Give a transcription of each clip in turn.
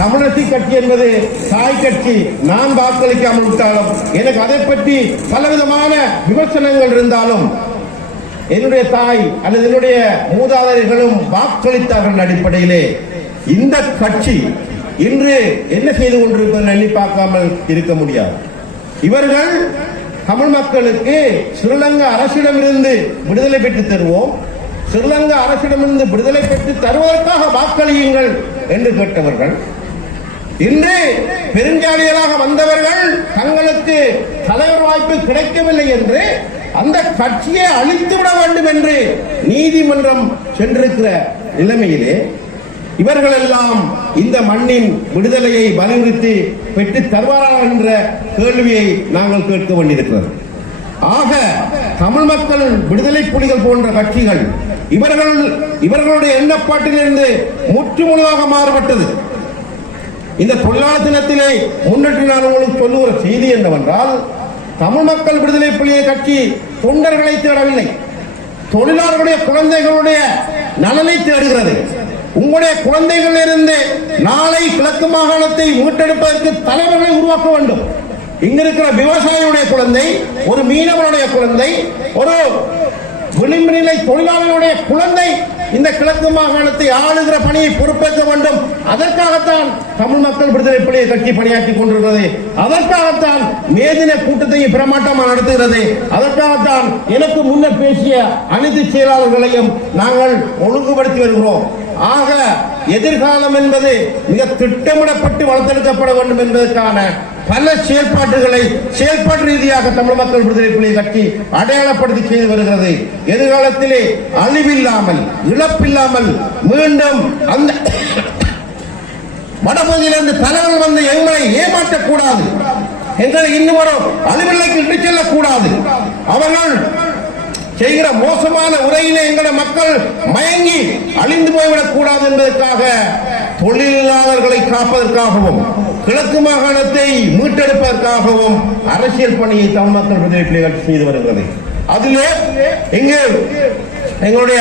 தமிழரசி கட்சி என்பது தாய் கட்சி. நான் வாக்களிக்காமல் விட்டாலும் எனக்கு அதை பற்றி பலவிதமான விமர்சனங்கள் இருந்தாலும் என்னுடைய தாய் அல்லது என்னுடைய மூதாதையர்களும் வாக்களித்தார்கள் அடிப்படையிலே. இந்த கட்சி இன்று என்ன செய்து கொண்டிருப்பதை எண்ணி பார்க்காமல் இருக்க முடியாது. இவர்கள் தமிழ் மக்களுக்கு ஸ்ரீலங்கா அரசிடமிருந்து விடுதலை பெற்று தருவோம். ஸ்ரீலங்கா அரசிடமிருந்து விடுதலை பெற்று தருவதற்காக வாக்களியுங்கள் என்று கேட்டவர்கள் இன்று பெருஞ்சாலிகளாக வந்தவர்கள் தங்களுக்கு தலைவர் வாய்ப்பு கிடைக்கவில்லை என்று அந்த கட்சியை அழித்து விட வேண்டும் என்று நீதிமன்றம் சென்றிருக்கிற நிலைமையிலே இவர்கள் எல்லாம் இந்த மண்ணின் விடுதலையை வலியுறுத்தி பெற்று தருவாரா என்ற கேள்வியை நாங்கள் கேட்க வேண்டியிருக்கிறது. ஆக தமிழ் மக்கள் விடுதலை புலிகள் போன்ற கட்சிகள் இவர்கள் இவர்களுடைய எண்ணப்பாட்டிலிருந்து முற்றுமுழுதாக மாறுபட்டது. இந்த தொழிலாளர் தினத்திலே முன்னிட்டு நான் உங்களுக்கு சொல்லுகிற செய்தி என்னவென்றால் தமிழ் மக்கள் விடுதலை புலிகள் கட்சி தொண்டர்களை தேடவில்லை. தொழிலாளர்களுடைய குழந்தைகளுடைய நலனை தேடுகிறது. உங்களுடைய குழந்தைகளிலிருந்து நாளை கிழக்கு மாகாணத்தை மீட்டெடுப்பதற்கு தலைவர்களை உருவாக்க வேண்டும். இங்க இருக்கிற விவசாயியுடைய குழந்தை ஒரு மீனவனுடைய குழந்தை ஒரு விளிம்புநிலை தொழிலாளர்களுடைய குழந்தை இந்த கிழக்கு மாகாணத்தை ஆளுகிற பணியை பொறுப்பேற்க வேண்டும். அதற்காகத்தான் தமிழ் மக்கள் விடுதலை புலியை கட்சி பணியாற்றி கொண்டிருக்கிறது. அதற்காகத்தான் மேதின கூட்டத்தையும் பிரமாட்டமாக நடத்துகிறது. அதற்காகத்தான் எனக்கு முன்னர் பேசிய அனைத்து செயலாளர்களையும் நாங்கள் ஒழுங்குபடுத்தி வருகிறோம். ஆக எதிர்காலம் என்பது மிக திட்டமிடப்பட்டு வளர்த்தெடுக்கப்பட வேண்டும் என்பதற்கான பல செயல்பாடுகளை செயல்பாட்டு ரீதியாக தமிழ் மக்கள் விடுதலை புலி கட்சி அடையாளப்படுத்தி செய்து வருகிறது. எதிர்காலத்திலே அழிவில்லாமல் இழப்பில்லாமல் மீண்டும் அந்த வடபகுதியிலிருந்து தலைவர்கள் வந்து எங்களை ஏமாற்றக்கூடாது. எங்களை இன்னும் ஒரு அலுவலகத்தில் இட்டு செல்லக்கூடாது. அவர்கள் செய்கிற மோசமான உரையிலே எங்களை மக்கள் மயங்கி அழிந்து போய்விடக் கூடாது என்பதற்காக தொழிலாளர்களை காப்பதற்காகவும் கிழக்கு மாகாணத்தை மீட்டெடுப்பதற்காகவும் அரசியல் பணியை தமிழ் மக்கள் விடுதலை புலிகள் செய்து வருகிறது. அதிலே இங்கு எங்களுடைய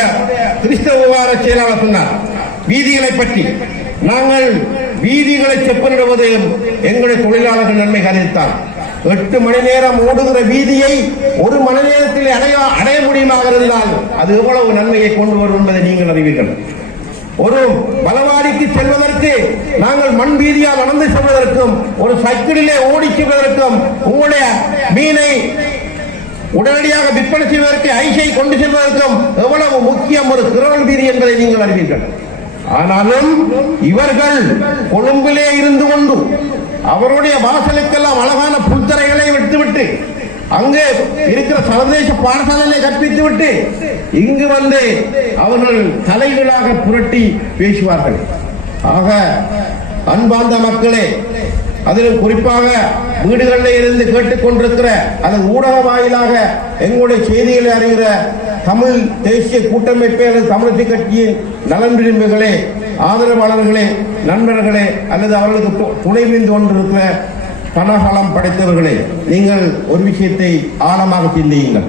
கிறிஸ்தவ விவகார செயலாளர் சொன்னார் வீதிகளை பற்றி நாங்கள் வீதிகளை செப்பனிடுவதையும் எங்களுடைய தொழிலாளர்கள் நன்மை கருதித்தான். எட்டு மணி நேரம் ஓடுகிற வீதியை ஒரு மணி நேரத்தில் அடைய அடைய முடியுமாக இருந்தால் அது எவ்வளவு நன்மையை கொண்டு வரும் என்பதை நீங்கள் அறிவீர்கள். ஒரு பலவாடிக்கு செல்வதற்கு நாங்கள் மண் வீதியால் நடந்து செல்வதற்கும் ஒரு சைக்கிளிலே ஓடி செல்வதற்கும் உங்களுடைய மீனை உடனடியாக விற்பனை செய்வதற்கு ஐசை கொண்டு செல்வதற்கும் எவ்வளவு முக்கியம் ஒரு கிரவல் வீதி என்பதை நீங்கள் அறிவீர்கள். ஆனாலும் இவர்கள் கொழும்பிலே இருந்து கொண்டு அவருடைய வாசலுக்கெல்லாம் அழகான புல்தரைகளை விட்டுவிட்டு அங்கே இருக்கிற சர்வதேச பாடசாலையை கற்பித்து விட்டு இங்கு வந்து அவர்கள் தலைகளாக புரட்டி பேசுவார்கள். ஆக அன்பார்ந்த மக்களே அதிலும் குறிப்பாக வீடுகளில் இருந்து கேட்டுக்கொண்டிருக்கிற அதன் ஊடக வாயிலாக எங்களுடைய செய்திகளை அறிகிற தமிழ் தேசிய கூட்டமைப்பை அல்லது தமிழக கட்சியின் நலன் விரும்புகளே ஆதரவாளர்களே நண்பர்களே அல்லது அவர்களுக்கு து- துணை புரிந்து கொண்டிருக்கிற பணபலம் படைத்தவர்களே நீங்கள் ஒரு விஷயத்தை ஆழமாக சிந்தியுங்கள்.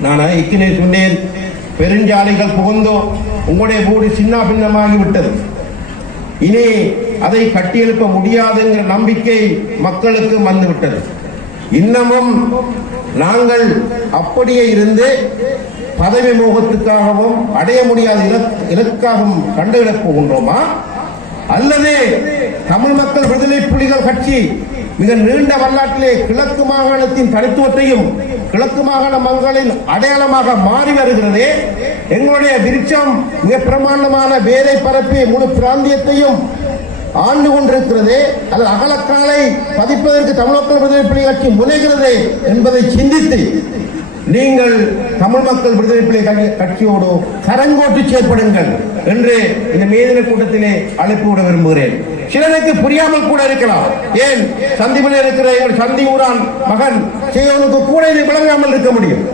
நான் இக்கினே சொன்னேன் பெருஞ்சாலைகள் புகுந்தோ உங்களுடைய வீடு சின்ன பின்னமாகி விட்டது. இனி அதை கட்டியெழுப்ப முடியாதுங்கிற நம்பிக்கை மக்களுக்கு வந்துவிட்டது. இன்னமும் நாங்கள் அப்படியே இருந்து பதவி மோகத்துக்காகவும் அடைய முடியாத இலக்- இலக்காகவும் கண்டுவிடப் போகின்றோமா? அல்லது தமிழ் மக்கள் விடுதலை புலிகள் கட்சி மிக நீண்ட வரலாற்றிலே கிழக்கு மாகாணத்தின் தனித்துவத்தையும் கிழக்கு மாகாண மக்களின் அடையாளமாக மாறி வருகிறதே எங்களுடைய விருட்சம் மிக பிரமாண்டமான வேலை பரப்பி முழு பிராந்தியத்தையும் ஆண்டு கொண்டிருக்கிறதே அல்லது அகலக்காலை பதிப்பதற்கு தமிழ் மக்கள் விடுதலை புலி கட்சி முனைகிறதே என்பதை சிந்தித்து நீங்கள் தமிழ் மக்கள் விடுதலை புலி கட்சியோடு கரங்கோட்டு செயற்படுங்கள் என்று இந்த மேதின கூட்டத்திலே அழைப்பு விட விரும்புகிறேன். சிலருக்கு புரியாமல் கூட இருக்கலாம். ஏன்? சந்திப்பில் இருக்கிற எங்கள் சந்தி ஊரான் மகன் செய்வனுக்கு கூட இதை விளங்காமல் இருக்க முடியும்.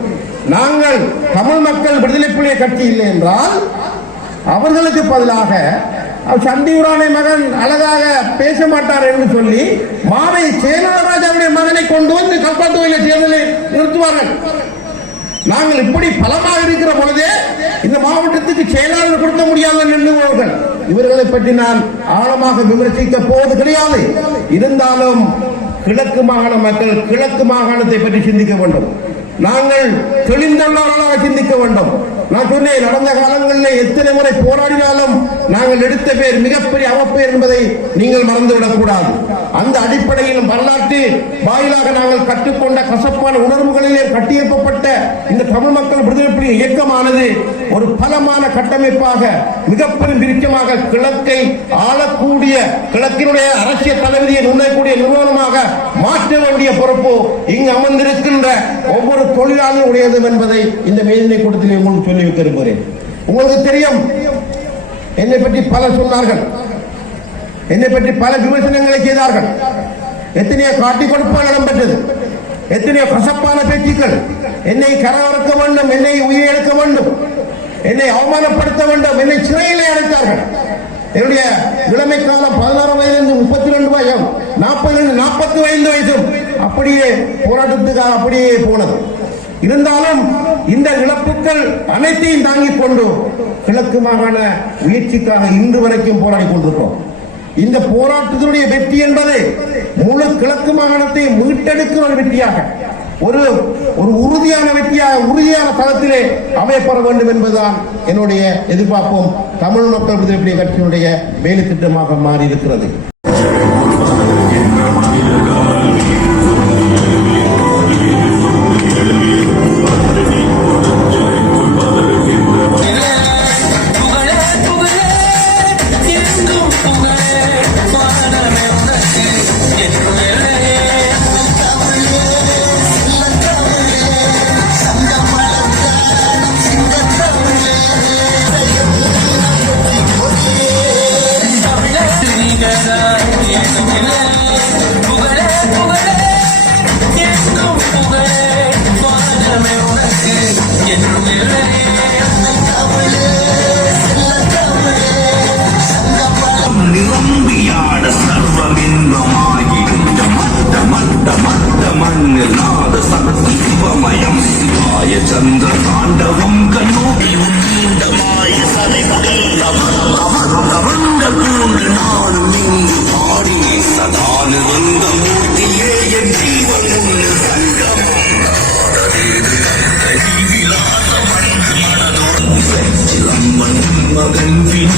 நாங்கள் தமிழ் மக்கள் விடுதலை புலிய கட்சி இல்லை என்றால் அவர்களுக்கு பதிலாக அவர் மகன் அழகாக பேச மாட்டார் என்று சொல்லி மாவை சேனாராஜாவுடைய மகனை கொண்டு வந்து கல்பாத்துவையில் தேர்தலை நிறுத்துவார்கள். நாங்கள் இப்படி பலமாக இருக்கிற பொழுதே இந்த மாவட்டத்துக்கு செயலாளர் கொடுக்க முடியாத எண்ணுபவர்கள் இவர்களை பற்றி நான் ஆழமாக விமர்சிக்க போவது கிடையாது. இருந்தாலும் கிழக்கு மாகாண மக்கள் கிழக்கு மாகாணத்தை பற்றி சிந்திக்க வேண்டும். நாங்கள் தெளிந்துள்ளவர்களாக சிந்திக்க வேண்டும். நான் சொன்னேன் நடந்த காலங்களில் எத்தனை முறை போராடினாலும் நாங்கள் எடுத்த பேர் மிகப்பெரிய அவப்பெயர் என்பதை நீங்கள் மறந்துவிடக் கூடாது அந்த அடிப்படையில் வரலாற்று வாயிலாக நாங்கள் கற்றுக்கொண்ட கசப்பான உணர்வுகளிலே கட்டியெழுப்பப்பட்ட இந்த தமிழ் மக்கள் விடுதலை புலி இயக்கமானது ஒரு பலமான கட்டமைப்பாக மிகப்பெரும் விருட்சமாக கிழக்கை ஆளக்கூடிய கிழக்கினுடைய அரசியல் தலைவிதியை முன்னேறக்கூடிய நிறுவனமாக மாற்ற வேண்டிய பொறுப்பு இங்கு அமர்ந்திருக்கின்ற ஒவ்வொரு தொழிலாளரும் உடையதும் என்பதை இந்த மேதினை கூட்டத்தில் உங்களுக்கு நினைவு வைக்க உங்களுக்கு தெரியும். என்னை பற்றி பலர் சொன்னார்கள். என்னை பற்றி பல விமர்சனங்களை செய்தார்கள். எத்தனையோ காட்டி கொடுப்பால் இடம்பெற்றது எத்தனையோ கசப்பான பேச்சுக்கள். என்னை கரவறுக்க வேண்டும் என்னை உயிரிழக்க வேண்டும் என்னை அவமானப்படுத்த வேண்டும் என்னை சிறையிலே அடைத்தார்கள். என்னுடைய இளமை காலம் பதினாறு வயதிலிருந்து முப்பத்தி ரெண்டு வயது நாற்பதிலிருந்து நாற்பத்தி ஐந்து வயசும் அப்படியே போராட்டத்துக்காக அப்படியே போனது. இருந்தாலும் இந்த இழப்புகள் அனைத்தையும் தாங்கிக் கொண்டு கிழக்கு மாகாண முயற்சிக்காக இன்று வரைக்கும் போராடி கொண்டிருக்கிறோம். இந்த போராட்டத்தினுடைய வெற்றி என்பது முழு கிழக்கு மாகாணத்தை மீட்டெடுக்கிற ஒரு வெற்றியாக ஒரு ஒரு உறுதியான வெற்றியாக உறுதியான தளத்திலே அமையப்பட வேண்டும் என்பதுதான் என்னுடைய எதிர்பார்ப்பும். தமிழ் மக்கள் விடுதலை கட்சியினுடைய வேலை திட்டமாக மாறி இருக்கிறது மகன் பின்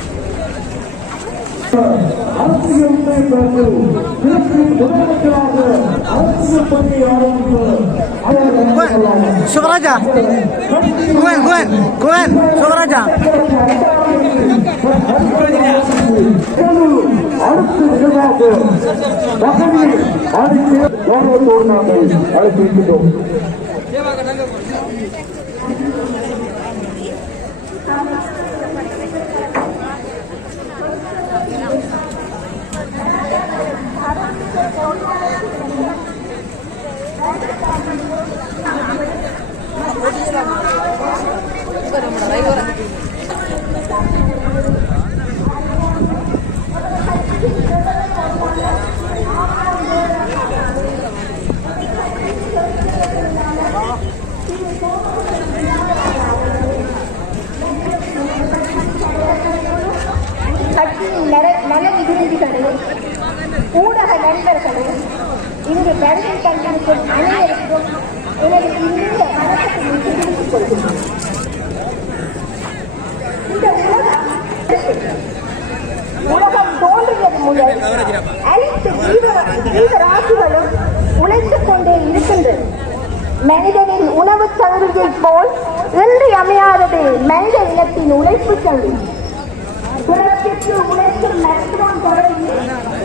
உடனடியாக கொண்ட அலுவலகங்களில் ராஜாவில் யுத்தத்தின் மேல் பல அரசியல் பணியை ஆரம்பித்து ஊடக நண்பர்களே இங்கு வருகை தந்திருக்கும் அனைவருக்கும் எனது இந்திய வணக்கத்தை தெரிவித்துக் கொள்கிறேன். இந்த உலகம் தோன்றியது முதல் அனைத்து ஜீவ ஜீவராசிகளும் உழைத்துக் கொண்டே இருக்கின்றது மனிதனின் உணவு சங்கிலியை போல் இன்றியமையாதது மனித இனத்தின் உழைப்பு சங்கிலி. பிறப்பிற்கு உழைக்கும் மருத்துவம் தொடங்கி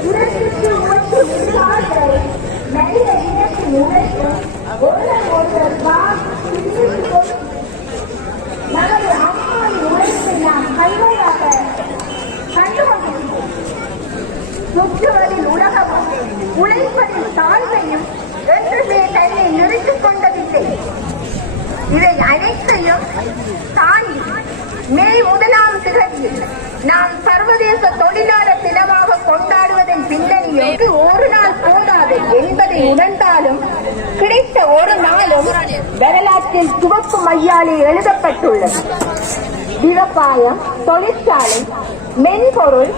இறப்பிற்கு உழைக்கும் விவசாயிகளை மனித இனத்தின் உழைப்பு ஒருவர் ஒருவர் பார்த்து சர்வதேச தொழிலாளர் தினமாக கொண்டாடுவதன் பின்னணியில் ஒரு நாள் போதாது என்பதை உணர்ந்தாலும் கிடைத்த ஒரு நாளும் வரலாற்றில் துவப்பு மையாலே எழுதப்பட்டுள்ளது. விவசாயம் தொழிற்சாலை மென்பொருள்